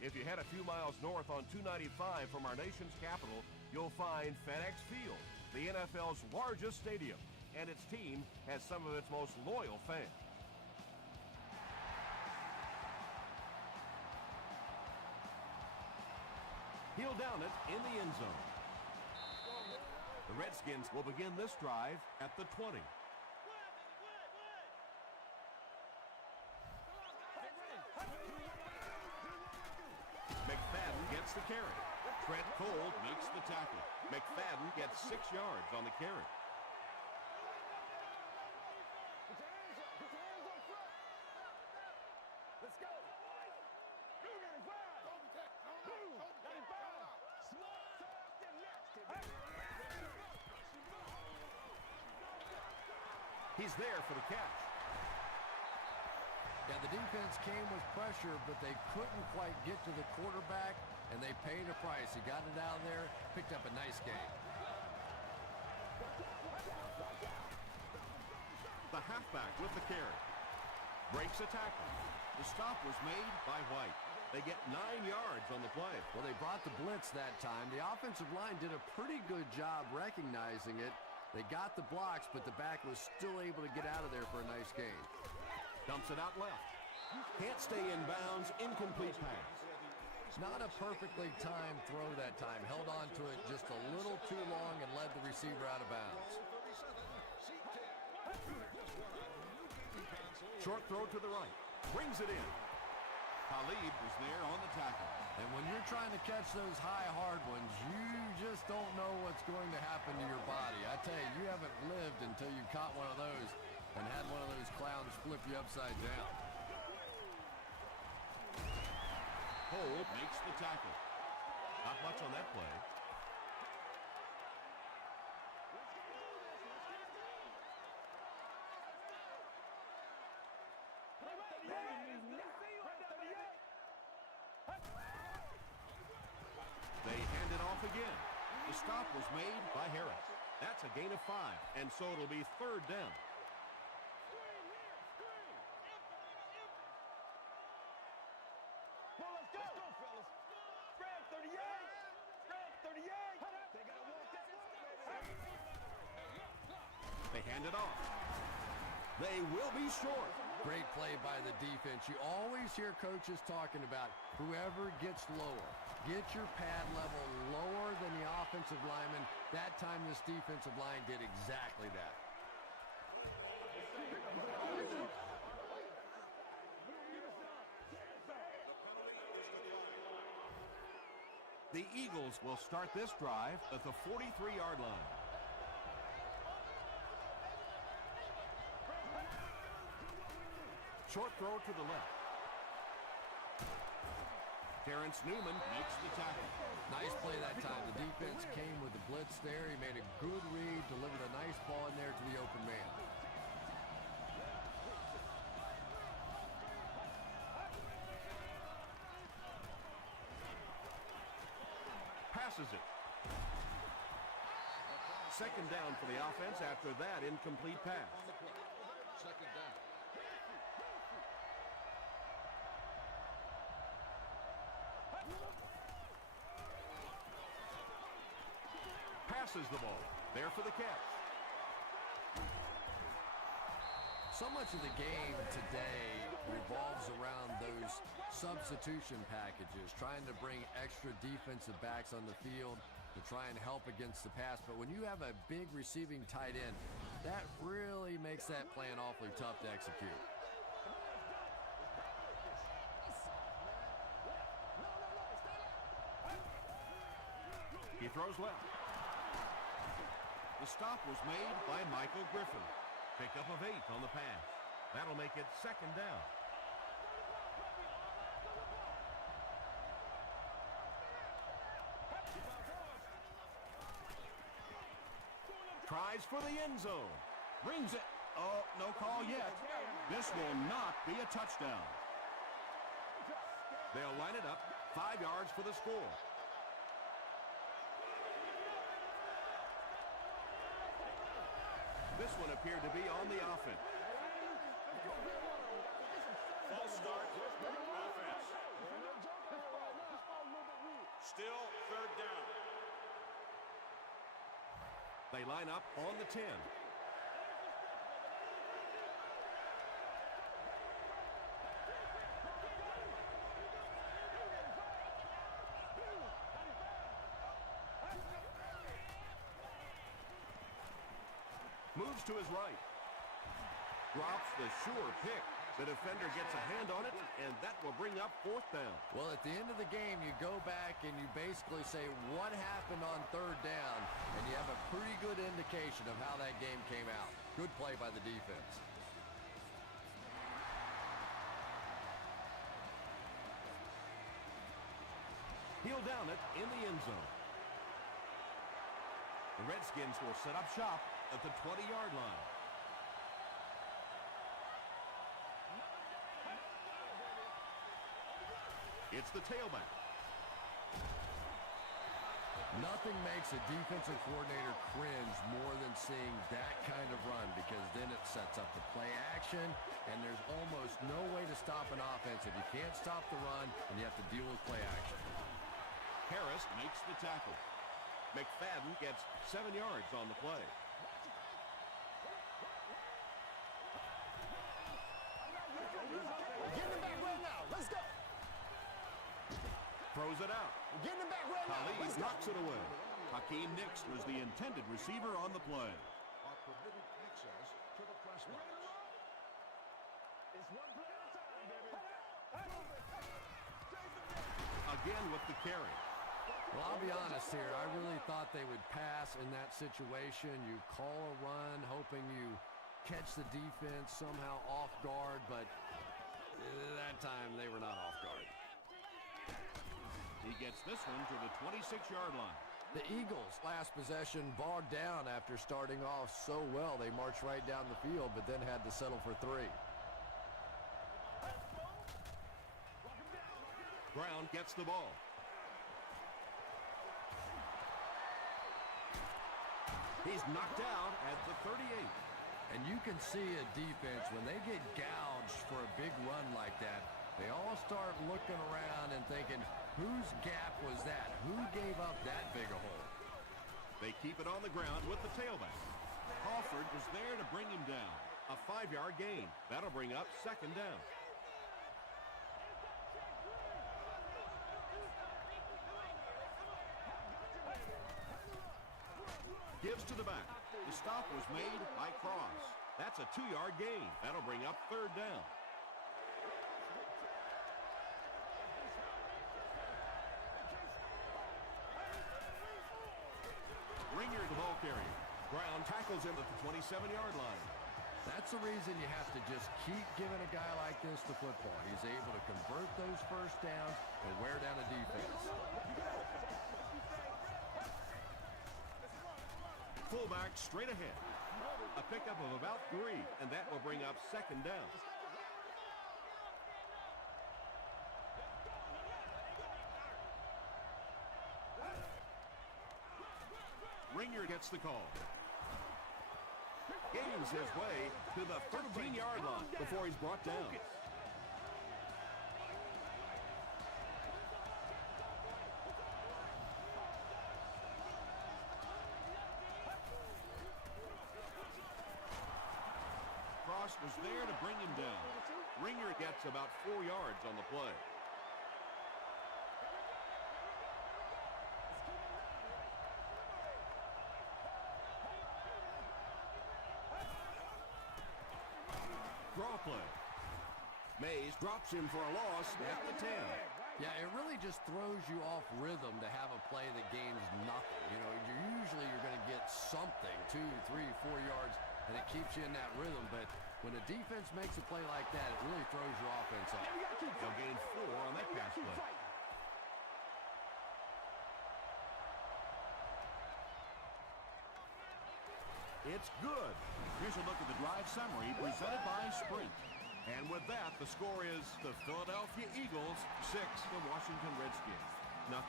If you head a few miles north on 295 from our nation's capital, you'll find FedEx Field, the NFL's largest stadium, and its team has some of its most loyal fans. He'll down it in the end zone. The Redskins will begin this drive at the 20. McFadden gets the carry. Trent Cole makes the tackle. McFadden gets 6 yards on the carry. Let's go. He's there for the catch. Yeah, the defense came with pressure, but they couldn't quite get to the quarterback, and they paid a price. He got it out of there, picked up a nice gain. The halfback with the carry. Breaks a tackle. The stop was made by White. They get 9 yards on the play. Well, they brought the blitz that time. The offensive line did a pretty good job recognizing it. They got the blocks, but the back was still able to get out of there for a nice gain. Dumps it out left. Can't stay in bounds. Incomplete pass. Not a perfectly timed throw that time. Held on to it just a little too long and led the receiver out of bounds. Short throw to the right. Brings it in. Khalid was there on the tackle. And when you're trying to catch those high, hard ones, you just don't know what's going to happen to your body. I tell you, you haven't lived until you caught one of those and had one of those clowns flip you upside down. Cole makes the tackle. Not much on that play. They hand it off again. The stop was made by Harris. That's a gain of 5, and so it'll be 3rd down. Well, let's go, fellas. Spread 38. Spread 38. They got to walk that way. They hand it off. They will be short. Great play by the defense. You always hear coaches talking about whoever gets lower. Get your pad level lower than the offensive lineman. That time this defensive line did exactly that. The Eagles will start this drive at the 43-yard line. Short throw to the left. Terrence Newman makes the tackle. Nice play that time. The defense came with the blitz there. He made a good read, delivered a nice ball in there to the open man. Passes it. 2nd down for the offense after that incomplete pass. 2nd down. Passes the ball. There for the catch. So much of the game today revolves around those substitution packages, trying to bring extra defensive backs on the field to try and help against the pass. But when you have a big receiving tight end, that really makes that plan awfully tough to execute. He throws left. The stop was made by Michael Griffin. Pickup of 8 on the pass. That'll make it 2nd down. Tries for the end zone. Brings it. Oh, no call yet. This will not be a touchdown. They'll line it up. 5 yards for the score. This one appeared to be on the offense. False start. Offense. Still third down. They line up on the 10. Moves to his right. Drops the sure pick. The defender gets a hand on it, and that will bring up fourth down. Well, at the end of the game, you go back and you basically say what happened on third down, and you have a pretty good indication of how that game came out. Good play by the defense. He'll down it in the end zone. The Redskins will set up shop at the 20-yard line. It's the tailback. Nothing makes a defensive coordinator cringe more than seeing that kind of run, because then it sets up the play action, and there's almost no way to stop an offense if you can't stop the run and you have to deal with play action. Harris makes the tackle. McFadden gets 7 yards on the play. We're getting it back right now. Let's go. Throws it out. We're getting it back right now. Khalid Let's go. knocks it away. Hakeem Nicks was the intended receiver on the play. Are permitted access to the press box. It's one play at a time, baby. Again with the carry. Well, I'll be honest here. I really thought they would pass in that situation. You call a run, hoping you catch the defense somehow off guard, but that time they were not off guard. He gets this one to the 26-yard line. The Eagles' last possession bogged down after starting off so well. They marched right down the field, but then had to settle for 3. Brown gets the ball. He's knocked out at the 38. And you can see a defense, when they get gouged for a big run like that, they all start looking around and thinking, whose gap was that? Who gave up that big a hole? They keep it on the ground with the tailback. Crawford was there to bring him down. A 5-yard gain. That'll bring up second down. Gives to the back. The stop was made by Cross. That's a 2-yard gain. That'll bring up third down. Ringer, the ball carrier. Brown tackles him at the 27-yard line. That's the reason you have to just keep giving a guy like this the football. He's able to convert those first downs and wear down a defense. Fullback straight ahead. A pickup of about 3, and that will bring up second down. Ringer gets the call. Gains his way to the 13-yard line before he's brought down. Cross was there to bring him down. Ringer gets about 4 yards on the play. Draw play. Mays drops him for a loss at the 10. Yeah, it really just throws you off rhythm to have a play that gains nothing. You know, you're going to get something, 2, 3, 4 yards, and it keeps you in that rhythm. But when a defense makes a play like that, it really throws your offense off. They'll gain 4 on that pass play. It's good. Here's a look at the drive summary presented by Sprint. And with that, the score is the Philadelphia Eagles 6, the Washington Redskins 0.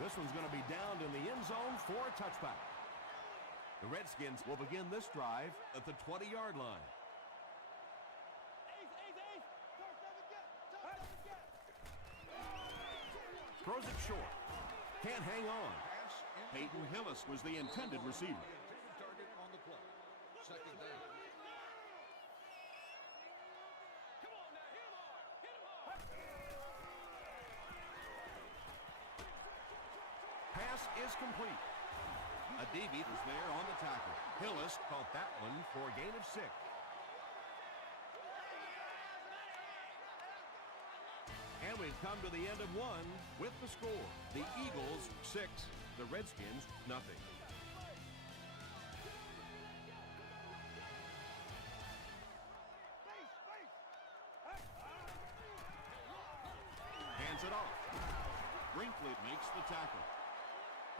This one's going to be downed in the end zone for a touchback. The Redskins will begin this drive at the 20-yard line. Throws it short. Can't hang on. Peyton Hillis was the intended receiver. Target on the play. Second down. Pass is complete. Adibi is there on the tackle. Hillis caught that one for a gain of 6. And we've come to the end of one with the score. The Eagles 6, the Redskins nothing. Hands it off. Brinkley makes the tackle.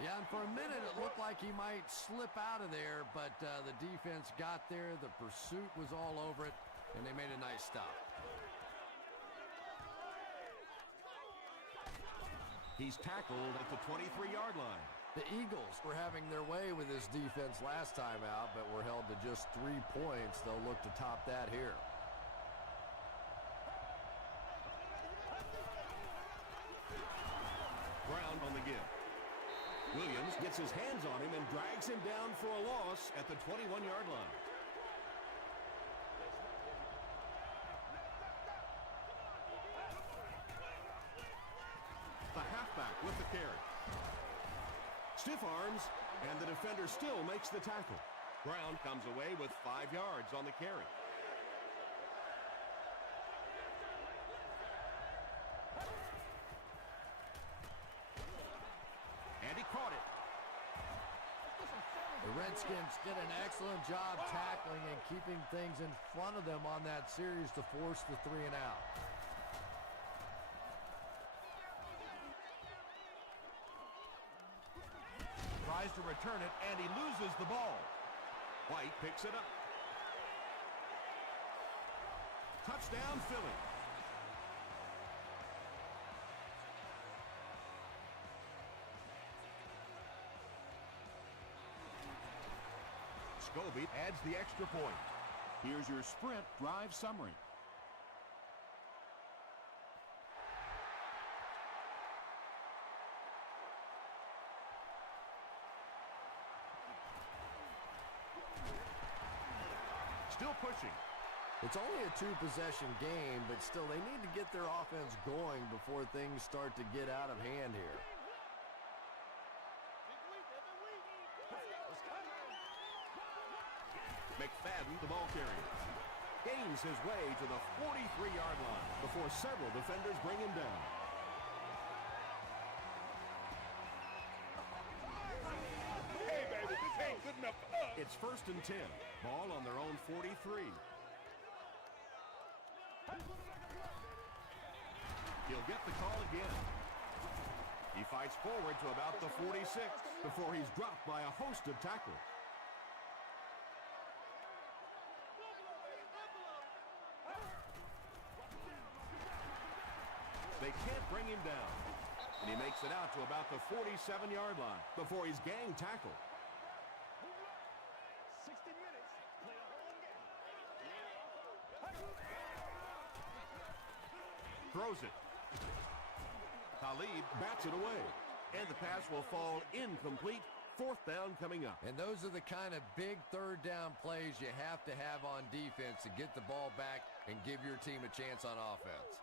Yeah, and for a minute it looked like he might slip out of there, but the defense got there, the pursuit was all over it, and they made a nice stop. He's tackled at the 23-yard line. The Eagles were having their way with this defense last time out, but were held to just 3 points. They'll look to top that here. Brown on the give. Williams gets his hands on him and drags him down for a loss at the 21-yard line. The halfback with the carry. Stiff arms, and the defender still makes the tackle. Brown comes away with 5 yards on the carry. And he caught it. The Redskins did an excellent job tackling and keeping things in front of them on that series to force the 3 and out. Tries to return it, and he loses the ball. White picks it up. Touchdown, Philly. Scobie adds the extra point. Here's your sprint drive summary. Still pushing. It's only a 2-possession game, but still they need to get their offense going before things start to get out of hand here. McFadden, the ball carrier, gains his way to the 43-yard line before several defenders bring him down. Hey, baby, this ain't good enough for us. It's 1st and 10. Ball on their own 43. He'll get the call again. He fights forward to about the 46 before he's dropped by a host of tacklers. They can't bring him down. And he makes it out to about the 47-yard line before he's gang tackled. 60 minutes. Play a whole game. Throws it. Talib bats it away. And the pass will fall incomplete. 4th down coming up. And those are the kind of big 3rd down plays you have to have on defense to get the ball back and give your team a chance on offense.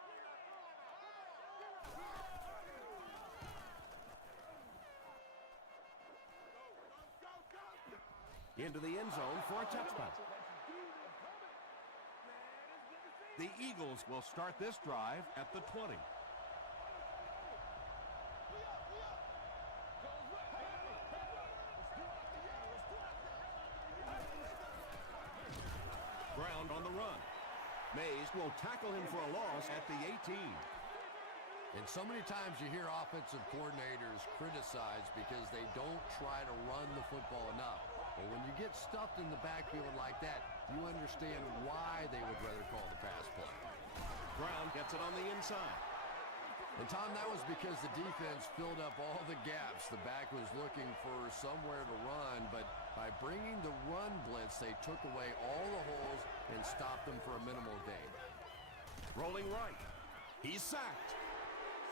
Into the end zone for a touchdown. The Eagles will start this drive at the 20. Brown on the run. Mays will tackle him for a loss at the 18. And so many times you hear offensive coordinators criticized because they don't try to run the football enough. But when you get stuffed in the backfield like that, you understand why they would rather call the pass play. Brown gets it on the inside. And Tom, that was because the defense filled up all the gaps. The back was looking for somewhere to run, but by bringing the run blitz, they took away all the holes and stopped them for a minimal gain. Rolling right. He's sacked.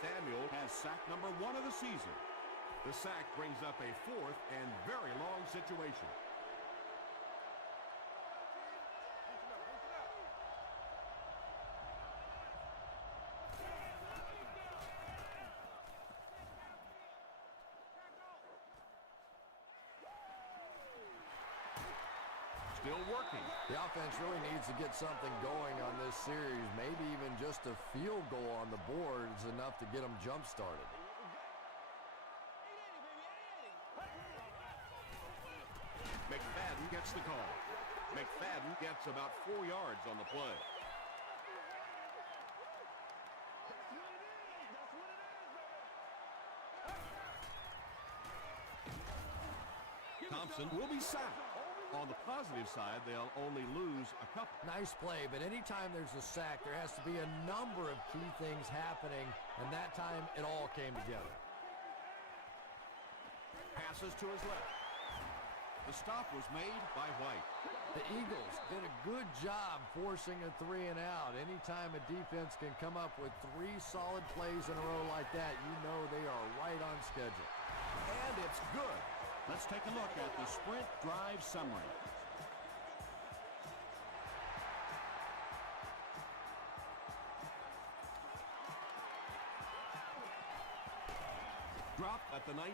Samuel has sack number 1 of the season. The sack brings up a 4th and very long situation. Still working. The offense really needs to get something going on this series. Maybe even just a field goal on the board is enough to get them jump-started. McFadden gets the call. McFadden gets about 4 yards on the play. Thompson will be sacked. On the positive side, they'll only lose a couple. Nice play, but anytime there's a sack, there has to be a number of key things happening, and that time it all came together. Passes to his left. The stop was made by White. The Eagles did a good job forcing a 3 and out. Anytime a defense can come up with 3 solid plays in a row like that, you know they are right on schedule. And it's good. Let's take a look at the sprint drive summary. Dropped at the 19.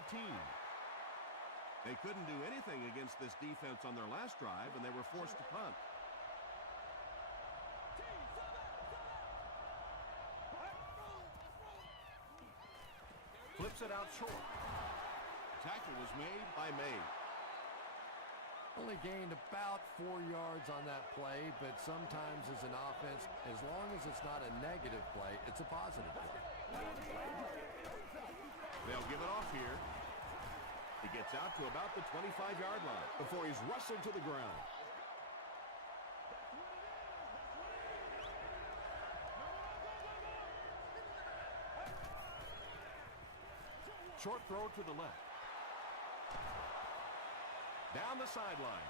They couldn't do anything against this defense on their last drive, and they were forced to punt. Flips it out short. Tackle was made by May. Only gained about 4 yards on that play, but sometimes as an offense, as long as it's not a negative play, it's a positive play. They'll give it off here. He gets out to about the 25-yard line before he's wrestled to the ground. Short throw to the left. Down the sideline.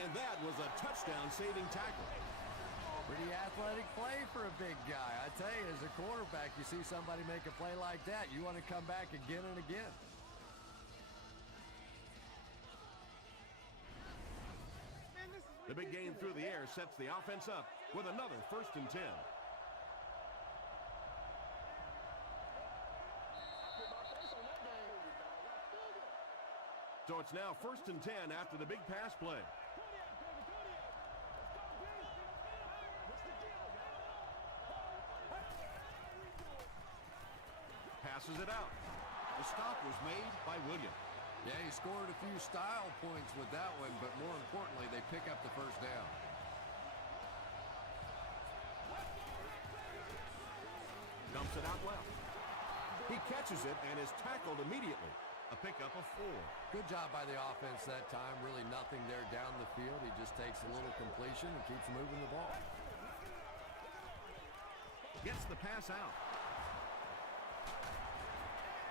And that was a touchdown-saving tackle. Pretty athletic play for a big guy. I tell you, as a quarterback, you see somebody make a play like that, you want to come back again and again. The big game through the air sets the offense up with another 1st and 10. So it's now 1st and 10 after the big pass play. Passes it out. The stop was made by Williams. Yeah, he scored a few style points with that one, but more importantly, they pick up the 1st down. Dumps it out left. He catches it and is tackled immediately. A pickup of 4. Good job by the offense that time. Really nothing there down the field. He just takes a little completion and keeps moving the ball. Gets the pass out.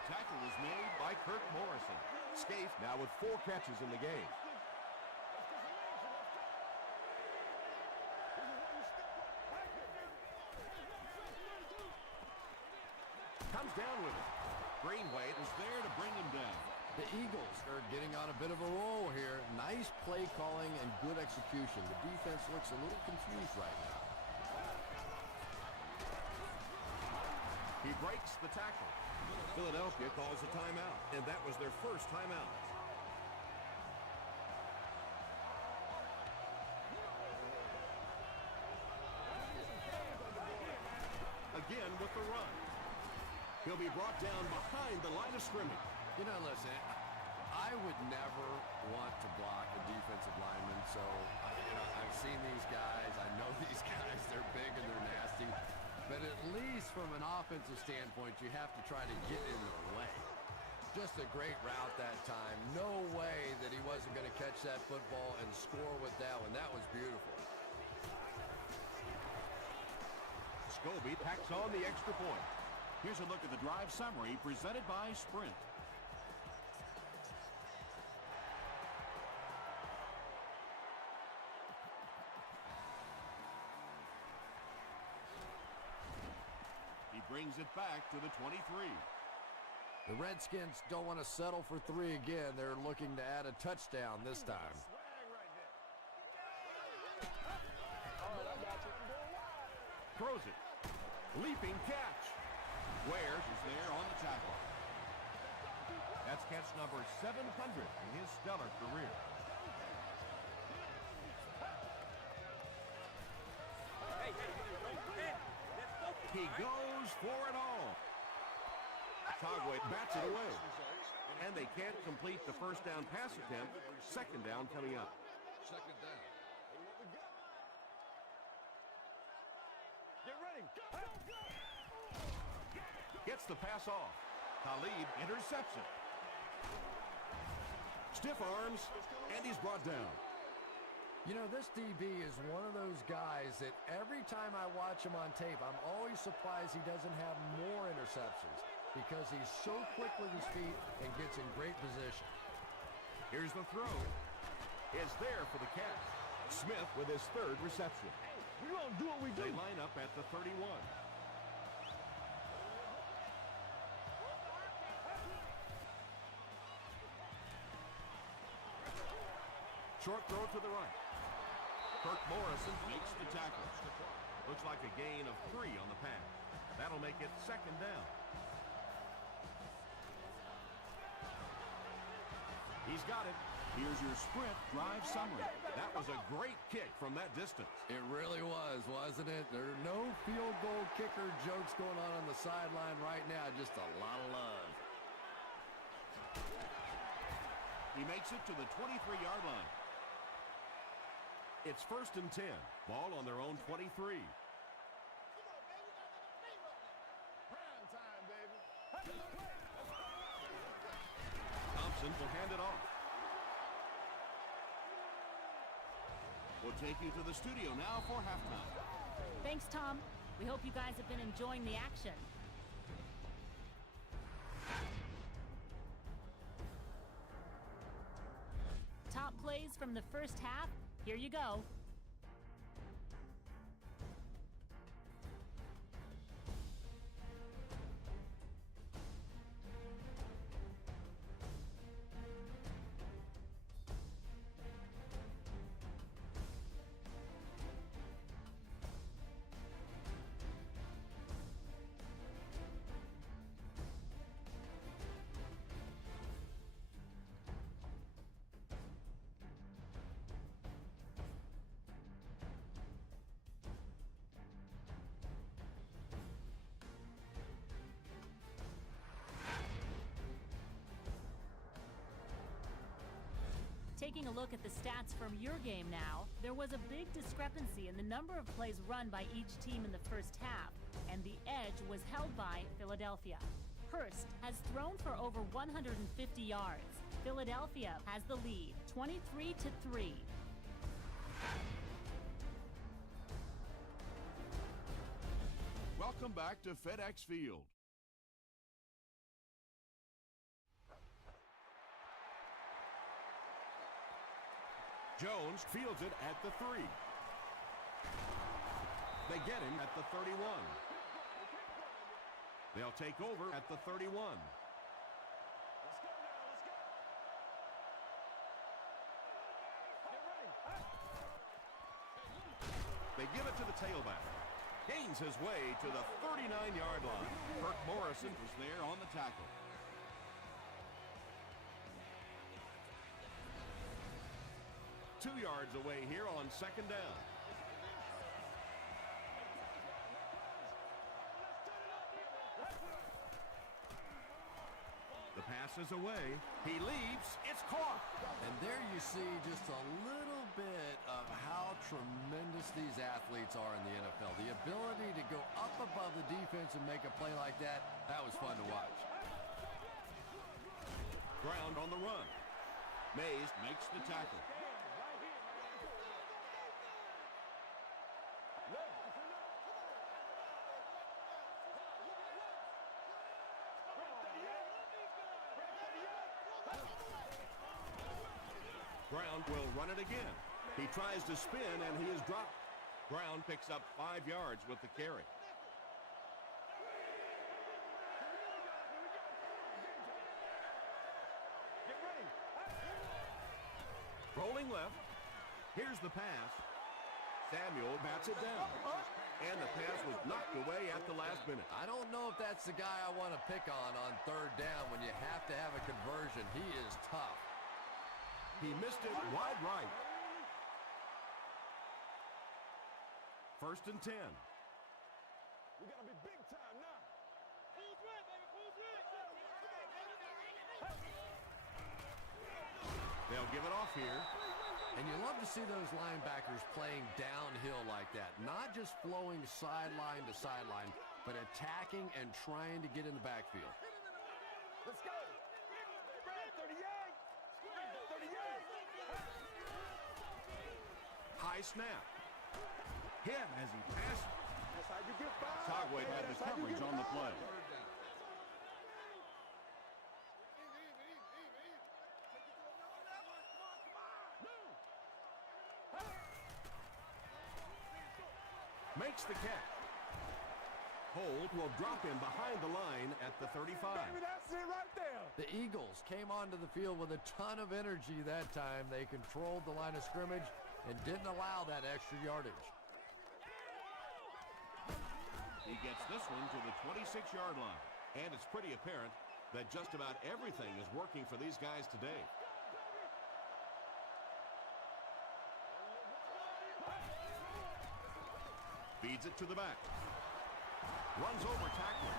Tackle was made by Kirk Morrison. Scaife now with 4 catches in the game. Comes down with it. Greenway was there to bring him down. The Eagles are getting on a bit of a roll here. Nice play calling and good execution. The defense looks a little confused right now. He breaks the tackle. Philadelphia calls a timeout, and that was their first timeout. Again with the run. He'll be brought down behind the line of scrimmage. You know, listen, I would never want to block a defensive lineman, so, I've seen these guys. I know these guys. They're big and they're nasty. But at least from an offensive standpoint, you have to try to get in their way. Just a great route that time. No way that he wasn't going to catch that football and score with that one. That was beautiful. Scobie packs on the extra point. Here's a look at the drive summary presented by Sprint. brings it back to the 23. The Redskins don't want to settle for 3 again. They're looking to add a touchdown this time. Throws it. Leaping catch. Ware is there on the tackle. That's catch number 700 in his stellar career. He goes for it all. Togway bats it away. And they can't complete the first down pass attempt. Second down coming up. Second down. Get ready. Go. Gets the pass off. Khalid intercepts it. Stiff arms, and he's brought down. You know, this DB is one of those guys that every time I watch him on tape, I'm always surprised he doesn't have more interceptions because he's so quick with his feet and gets in great position. Here's the throw. Is there for the catch. Smith with his third reception. We gonna do what we do. They line up at the 31. Short throw to the right. Kirk Morrison makes the tackle. Looks like a gain of 3 on the pass. That'll make it second down. He's got it. Here's your sprint drive summary. That was a great kick from that distance. It really was, wasn't it? There are no field goal kicker jokes going on the sideline right now. Just a lot of love. He makes it to the 23-yard line. It's first and 10. Ball on their own 23. Thompson will hand it off. We'll take you to the studio now for halftime. Thanks, Tom. We hope you guys have been enjoying the action. Top plays from the first half. Here you go. Taking a look at the stats from your game now, there was a big discrepancy in the number of plays run by each team in the first half, and the edge was held by Philadelphia. Hurst has thrown for over 150 yards. Philadelphia has the lead, 23-3. Welcome back to FedEx Field. Jones fields it at the 3. They get him at the 31. They'll take over at the 31. They give it to the tailback. Gains his way to the 39-yard line. Kirk Morrison was there on the tackle. Two yards away here on second down. The pass is away. He leaps. It's caught. And there you see just a little bit of how tremendous these athletes are in the NFL. The ability to go up above the defense and make a play like that, that was fun to watch. Ground on the run. Mays makes the tackle. Brown will run it again. He tries to spin, and he is dropped. Brown picks up 5 yards with the carry. Rolling left. Here's the pass. Samuel bats it down. And the pass was knocked away at the last minute. I don't know if that's the guy I want to pick on third down when you have to have a conversion. He is tough. He missed it wide right. 1st and 10. We got to be big time now. Full threat, baby, full threat. They'll give it off here. And you love to see those linebackers playing downhill like that. Not just flowing sideline to sideline, but attacking and trying to get in the backfield. Let's go. Spread 38. Spread 38. High snap. Him as he passed. That's how you get by. Togway had the coverage on the play. Third down. Makes the catch. Hold will drop him behind the line at the 35. Baby, that's it right there. The Eagles came onto the field with a ton of energy that time. They controlled the line of scrimmage and didn't allow that extra yardage. He gets this one to the 26-yard line. And it's pretty apparent that just about everything is working for these guys today. Feeds it to the back. Runs over tackler.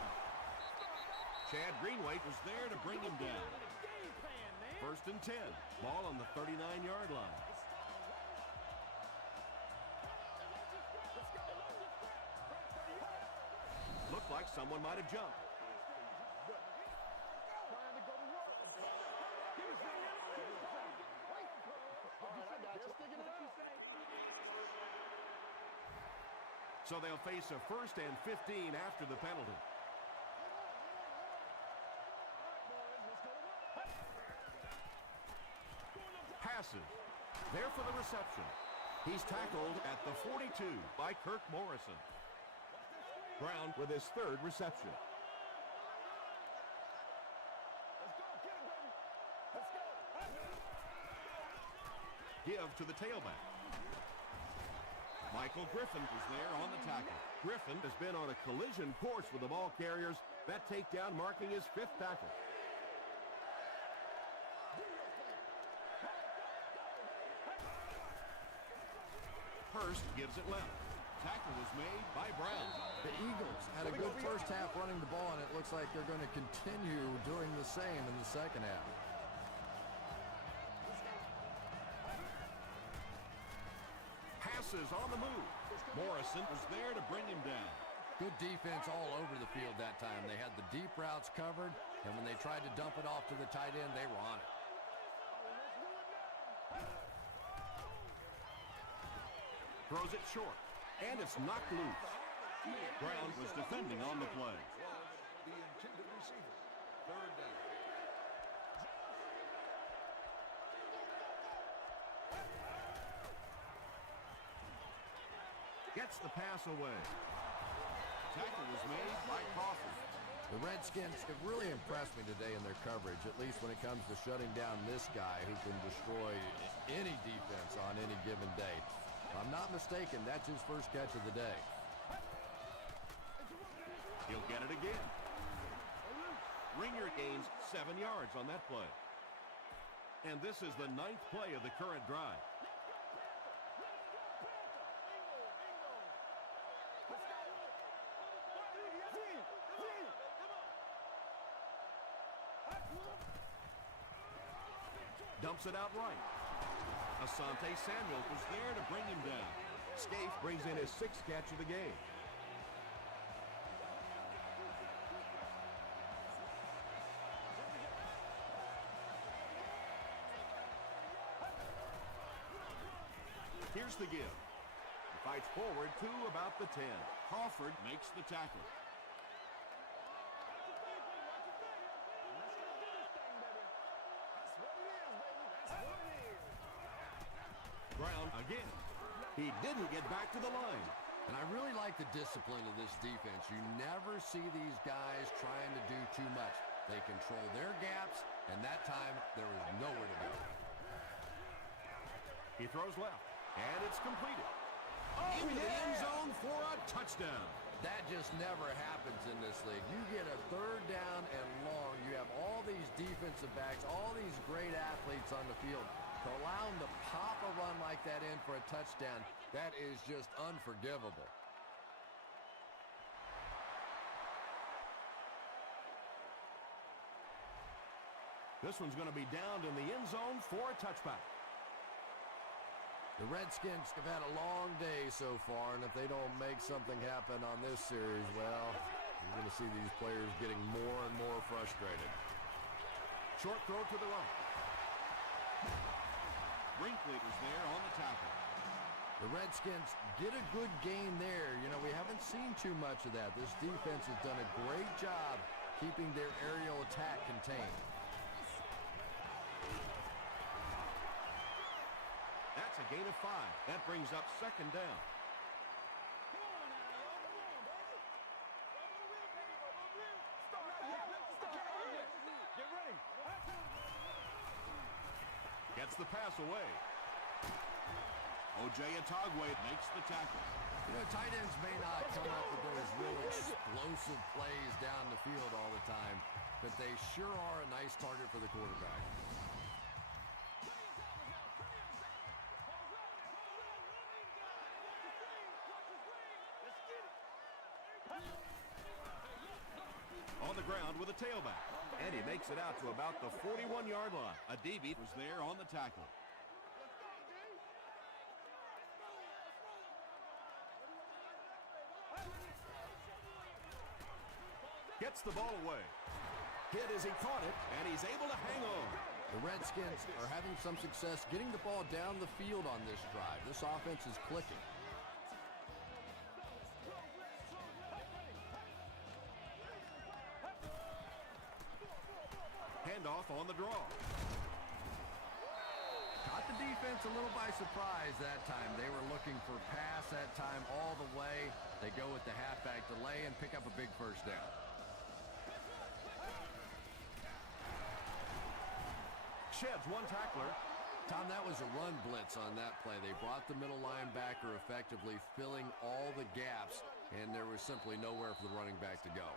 Chad Greenway was there to bring him down. 1st and 10. Ball on the 39-yard line. Looked like someone might have jumped. So they'll face a 1st and 15 after the penalty. Passes. There for the reception. He's tackled at the 42 by Kirk Morrison. Brown with his 3rd reception. Give to the tailback. Michael Griffin was there on the tackle. Griffin has been on a collision course with the ball carriers. That takedown marking his 5th tackle. Hurst gives it left. Tackle was made by Brown. The Eagles had a good first half running the ball, and it looks like they're going to continue doing the same in the second half. Passes on the move. Morrison was there to bring him down. Good defense all over the field that time. They had the deep routes covered, and when they tried to dump it off to the tight end, they were on it. Throws it short, and it's knocked loose. Brown was defending on the play. The intended receiver. 3rd down. Gets the pass away. Tackle was made by Crawford. The Redskins have really impressed me today in their coverage, at least when it comes to shutting down this guy who can destroy any defense on any given day. If I'm not mistaken, that's his first catch of the day. He'll get it again. Ringer gains 7 yards on that play. And this is the 9th play of the current drive. Dumps it out right. Asante Samuel was there to bring him down. Scaife brings in his 6th catch of the game. Here's the give. He fights forward to about the 10. Crawford makes the tackle. Brown again. He didn't get back to the line. And I really like the discipline of this defense. You never see these guys trying to do too much. They control their gaps, and that time there was nowhere to go. He throws left, and it's completed. Into the end zone for a touchdown. That just never happens in this league. You get a third down and long. You have all these defensive backs, all these great athletes on the field. To allow them to pop a run like that in for a touchdown, that is just unforgivable. This one's going to be downed in the end zone for a touchback. The Redskins have had a long day so far, and if they don't make something happen on this series, well, you're going to see these players getting more and more frustrated. Short throw to the right. Brinkleater's there on the tackle. The Redskins get a good gain there. You know, we haven't seen too much of that. This defense has done a great job keeping their aerial attack contained. That's a gain of 5. That brings up second down. Get ready. Gets the pass away. O.J. Atogwe makes the tackle. You know, tight ends may not come up with those real explosive plays down the field all the time, but they sure are a nice target for the quarterback. On the ground with a tailback. And he makes it out to about the 41-yard line. A DB was there on the tackle. Gets the ball away. Hit as he caught it, and he's able to hang on. The Redskins are having some success getting the ball down the field on this drive. This offense is clicking. Handoff on the draw. Caught the defense a little by surprise that time. They were looking for pass that time all the way. They go with the halfback delay and pick up a big first down. Sheds one tackler. Tom, that was a run blitz on that play. They brought the middle linebacker effectively filling all the gaps, and there was simply nowhere for the running back to go.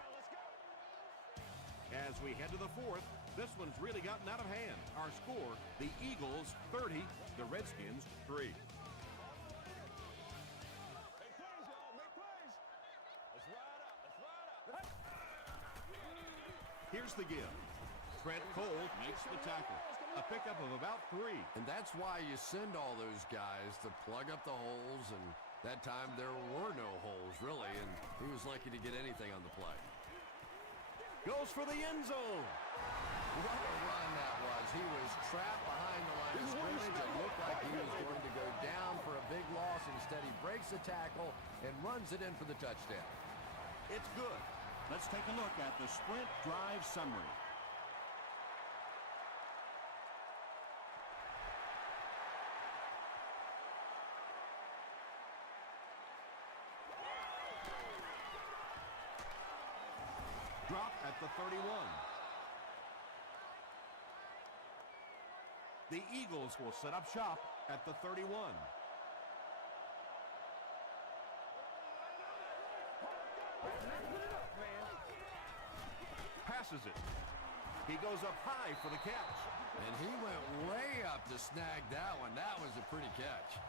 As we head to the fourth, this one's really gotten out of hand. Our score, the Eagles 30, the Redskins 3. Make plays, y'all. Make plays. Let's ride up. Let's ride up. Here's the give. Trent Cole makes the tackle. A pickup of about 3. And that's why you send all those guys to plug up the holes, and that time there were no holes, really, and he was lucky to get anything on the play. Goes for the end zone. What a run that was. He was trapped behind the line of scrimmage. It looked like he was going to go down for a big loss. Instead, he breaks the tackle and runs it in for the touchdown. It's good. Let's take a look at the sprint drive summary. Drop at the 31. The Eagles will set up shop at the 31. Passes it. He goes up high for the catch. And he went way up to snag that one. That was a pretty catch.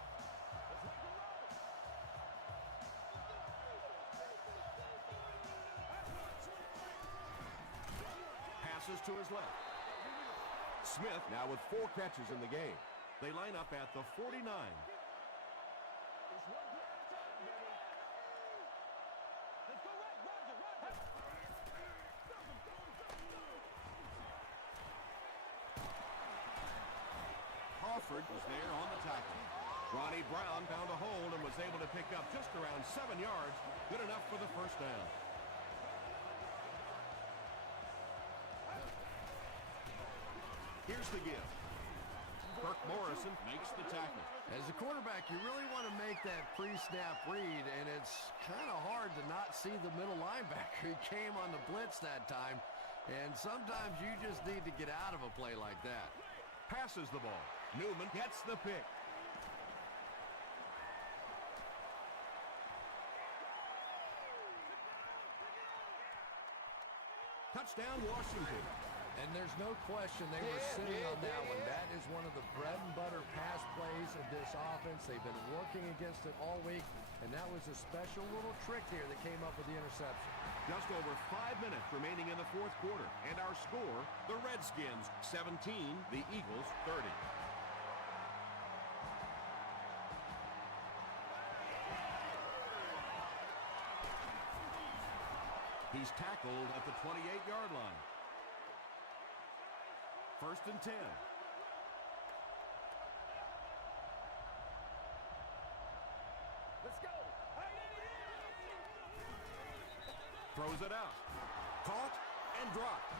Passes to his left. Smith now with 4 catches in the game. They line up at the 49. Crawford was there on the tackle. Ronnie Brown found a hold and was able to pick up just around 7 yards. Good enough for the first down. Here's the give. Kirk Morrison makes the tackle. As a quarterback, you really want to make that pre-snap read, and it's kind of hard to not see the middle linebacker. He came on the blitz that time, and sometimes you just need to get out of a play like that. Passes the ball. Newman gets the pick. Touchdown, Washington. And there's no question they were sitting on that one. That is one of the bread and butter pass plays of this offense. They've been working against it all week, and that was a special little trick here that came up with the interception. Just over 5 minutes remaining in the fourth quarter. And our score, the Redskins 17, the Eagles 30. He's tackled at the 28-yard line. First and 10. Let's go. Throws it out. Caught and dropped.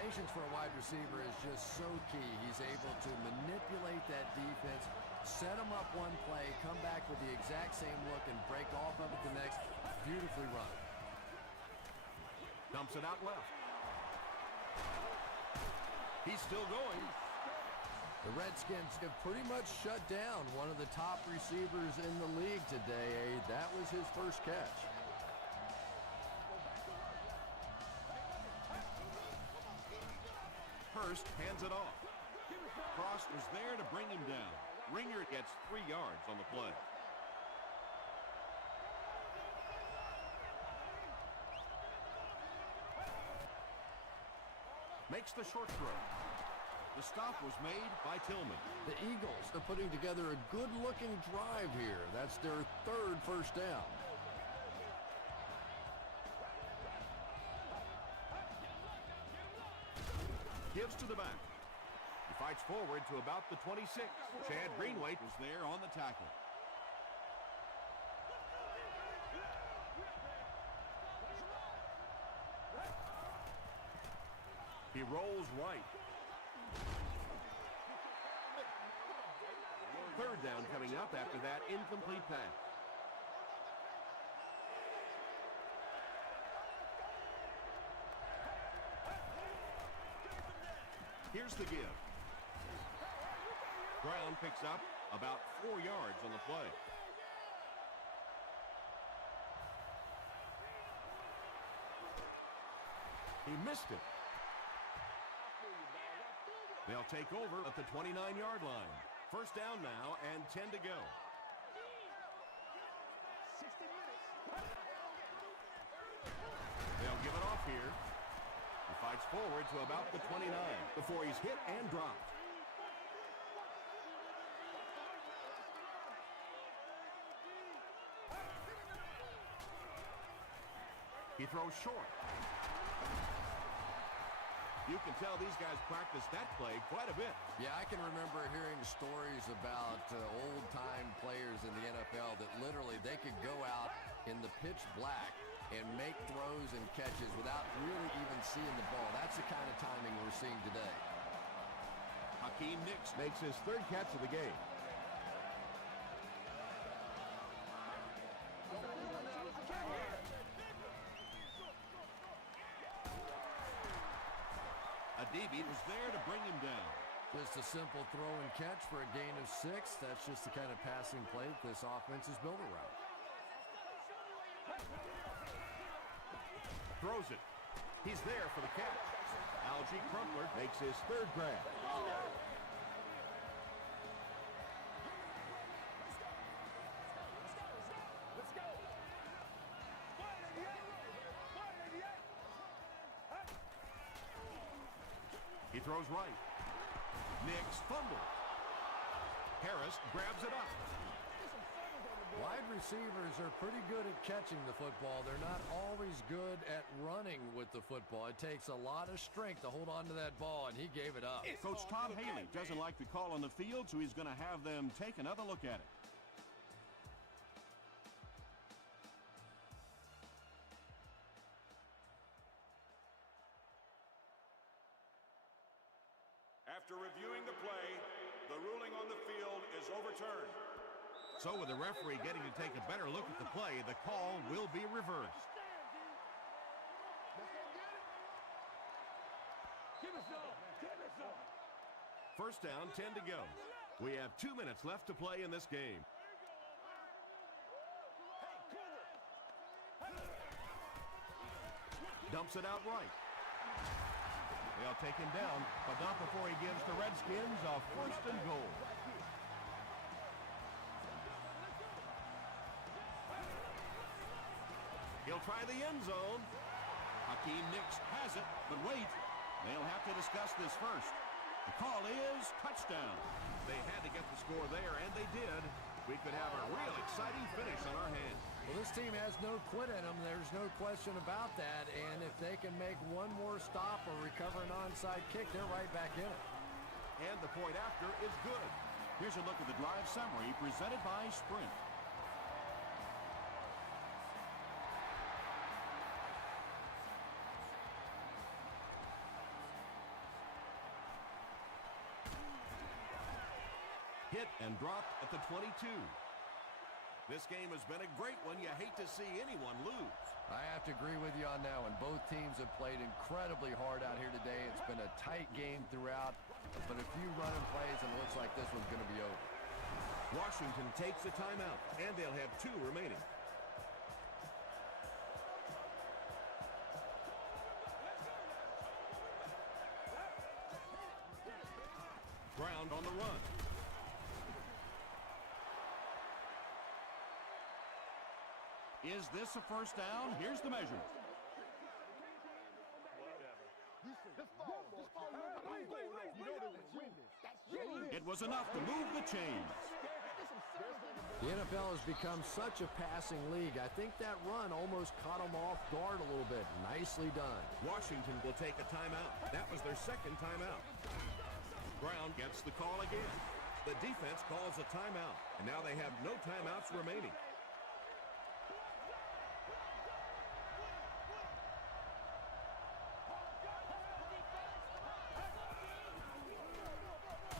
Patience for a wide receiver is just so key. He's able to manipulate that defense, set them up one play, come back with the exact same look, and break off of it the next. Beautifully run. Dumps it out left. He's still going. The Redskins have pretty much shut down one of the top receivers in the league today. That was his first catch. Hurst hands it off. Frost was there to bring him down. Ringer gets 3 yards on the play. Makes the short throw. The stop was made by Tillman. The Eagles are putting together a good-looking drive here. That's their third first down. Gives to the back. He fights forward to about the 26. Chad Greenway was there on the tackle. He rolls right. Third down coming up after that incomplete pass. Here's the give. Brown picks up about 4 yards on the play. He missed it. They'll take over at the 29-yard line. First down now and 10 to go. 60 minutes. They'll give it off here. He fights forward to about the 29 before he's hit and dropped. He throws short. You can tell these guys practice that play quite a bit. Yeah, I can remember hearing stories about old-time players in the NFL that literally they could go out in the pitch black and make throws and catches without really even seeing the ball. That's the kind of timing we're seeing today. Hakeem Nicks makes his third catch of the game. Adibi was there to bring him down. Just a simple throw and catch for a gain of 6. That's just the kind of passing play that this offense is built around. Throws it. He's there for the catch. Algie Crumpler makes his third grab. Let's go. He throws right. Nicks fumbles. Harris grabs it up. Wide receivers are pretty good at catching the football. They're not always good at running with the football. It takes a lot of strength to hold on to that ball, and he gave it up. Coach Tom Haley doesn't like the call on the field, so he's going to have them take another look at it. After reviewing the play, the ruling on the field is overturned. So with the referee getting to take a better look at the play, the call will be reversed. First down, 10 to go. We have 2 minutes left to play in this game. Dumps it out right. They'll take him down, but not before he gives the Redskins a 1st and goal. He'll try the end zone. Hakeem Nicks has it, but wait. They'll have to discuss this first. The call is touchdown. They had to get the score there, and they did. We could have a real exciting finish on our hands. Well, this team has no quit in them. There's no question about that. And if they can make one more stop or recover an onside kick, they're right back in it. And the point after is good. Here's a look at the drive summary presented by Sprint. Hit and dropped at the 22. This game has been a great one. You hate to see anyone lose. I have to agree with you on that one. Both teams have played incredibly hard out here today. It's been a tight game throughout, but a few running plays, and it looks like this one's going to be over. Washington takes a timeout, and they'll have 2 remaining. Ground on the run. Is this a first down? Here's the measurement. It was enough to move the chains. The NFL has become such a passing league. I think that run almost caught them off guard a little bit. Nicely done. Washington will take a timeout. That was their 2nd timeout. Brown gets the call again. The defense calls a timeout, and now they have no timeouts remaining.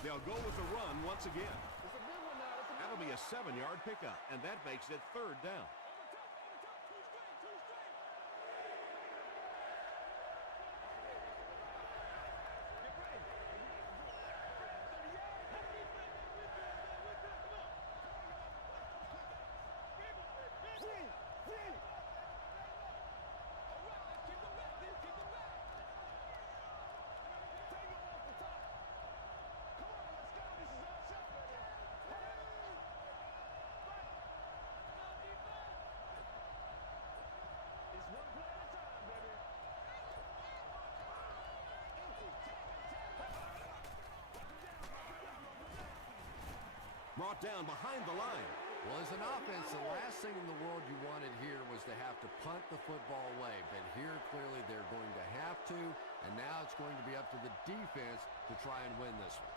They'll go with the run once again. That'll be a 7-yard pickup, and that makes it 3rd down. Brought down behind the line. Well, as an offense, the last thing in the world you wanted here was to have to punt the football away. But here, clearly, they're going to have to. And now it's going to be up to the defense to try and win this one.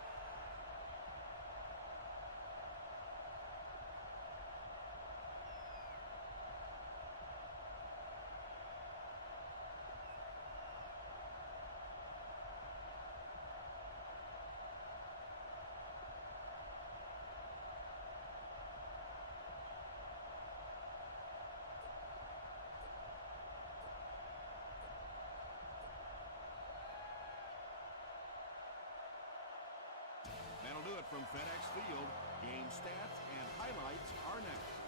That'll do it from FedEx Field. Game stats and highlights are next.